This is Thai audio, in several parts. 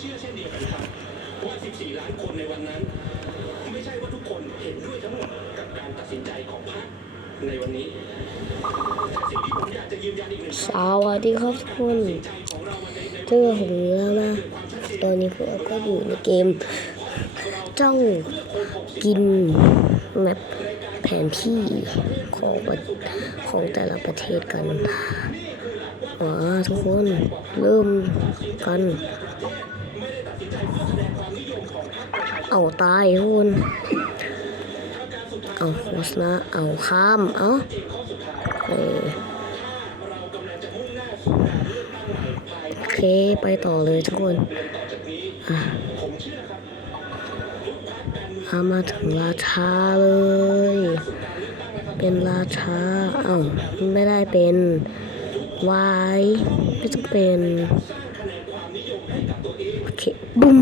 เชื่อเช่นเดียวกันครับว่า 14 ล้านคนในวันนั้น ไม่ใช่ว่าทุกคนเห็นด้วยทั้งหมดกับการตัดสินใจของพรรคในวันนี้แต่สิ่งที่ผมอยากจะยืนยันอีกหนึ่งคสรั้งวัสดีครับทุกคนของเราวันนี้เจอผมแล้วนะ ตอนนี้พวกเราก็อยู่ในเกมเจ้ากินแมปแผนที่ของประของแต่ละประเทศกันอ๋อทุกคนเริ่มกัน เอาตายทุกคนเอาโฆษณาเอาข้าม เอาเออโอเค ไปต่อเลยทุกคนอ่ามาถึงราชาเลย เป็นราชา เอ้าไม่ได้เป็นวายก็จะเป็น โอเคบุ้ม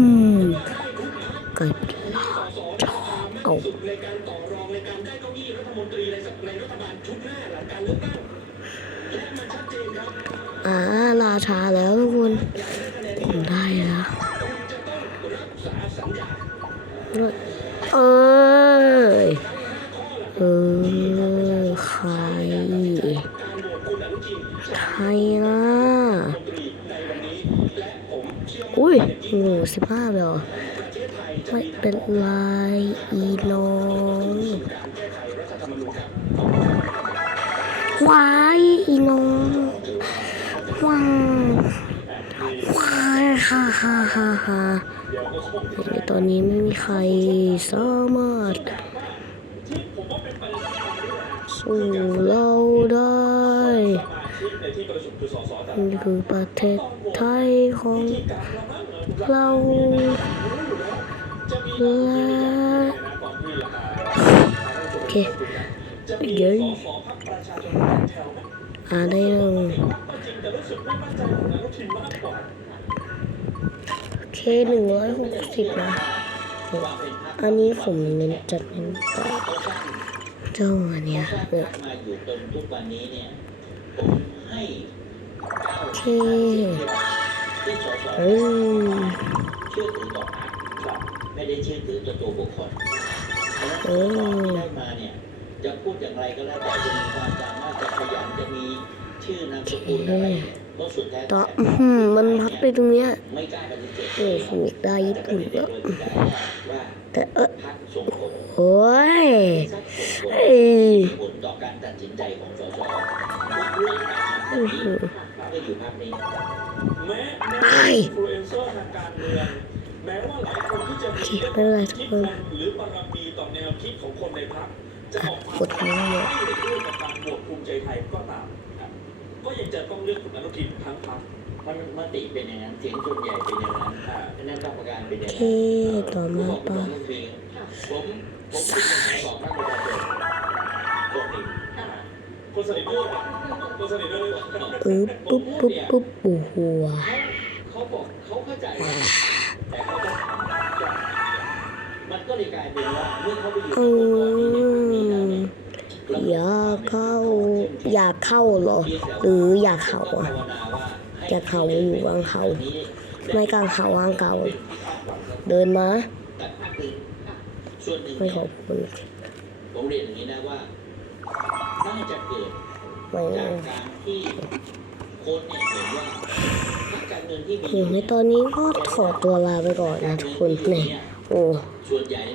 กลายเป็นราชาเอาอ่าราชาแล้วทุกคนผมได้แล้วเอ้ยเออใครใครนะอุ้ยโหสิบห้าเลยเหรอ ไม่เป็นไรอีน้องวายอีน้องว้าวว้าฮ่าฮ่าฮ่าฮ่าในตอนนี้ไม่มีใครสามารถสู้เราได้นี่คือประเทศไทยของเรา โอเคเย้อ่าได้หนึ่งโอเคหนึ่งร้อยหกสิบนะอันนี้ผมเน้นจัดเน้นต่อเจ้าอันเนี้ยเนี่ยมาอยู่จนทุกวันนี้เนี่ยผมให้โอเคที่สสอืม ไม่ได้เชื่อถือตัวตัวบุคคลเพราะฉะนั้นสสที่ได้มาเนี่ยจะพูดอย่างไรก็แล้วแต่จะมีความสามารถจะขยันจะมีชื่อนามสกุลอะไรเนี่ยก็สุดแท้ต่อแต่อื้อหือมันพัดไปตรงเนี้ยไม่กล้าปฏิเสธเออผมอยากได้ญี่ปุ่นแล้แล้ววว่าแต่เออพรรคส่งผลโอ้ยสักส่งผลเอ้ยมีผลต่อการตัดสินใจของสสทุกเรื่องแบบ นี้ก็อยู่พรรคนี้ แม้ตายอินฟลูเอนเซอร์ทางการเมืองแม้ว่าหลายคนที่จะมีโอเคไม่เป็นไรทุกคนหรือบารมีต่อแนวคิดของคนในพรรคจะออกมากดนี้เนี่ยไม่เห็นด้วยกับการโหวตภูมิใจไทยก็ตามครับก็ยังจะต้องเลือกคุณอนุทินทั้งพรรคมันมติเป็นอย่างนั้นเสียงส่วนใหญ่เป็นอย่างนั้นอ่าคณะกรรมการเป็นอย่างโอเคนั้นต่อผมมาบอกต่อคุณปีผมผมเป็นคนบอกท่านประชาชน คนสนิทด้วยคนสนิทด้วยอือปุ๊บปุ๊บปุ๊บปูหัวเขาบอกเขาเข้าใจแต่เขาต้องทำมันก็เลยกลายเป็นว่าเมื่อเขาไปอยู่อืในองค์กรนี้ในพรรคนี้แล้วมเนี่ยอยากเข้า อยากเข้าหรอ หรืออยากเข้าอะอยากเข้าอยู่วางเขาไม่กลางเขาวางเก่า เดินมาไม่ขอบคุณผมเรียนอย่างนี้นะว่า น่าจะเกิดไม่จากการที่คนเนี่ยเห็นว่าพรรคการเมืองที่มีถึงในตอนนี้ก็ขอตัวลาไปก่อนนะทุกคนเนี่ยโอ้ส่วนใหญ่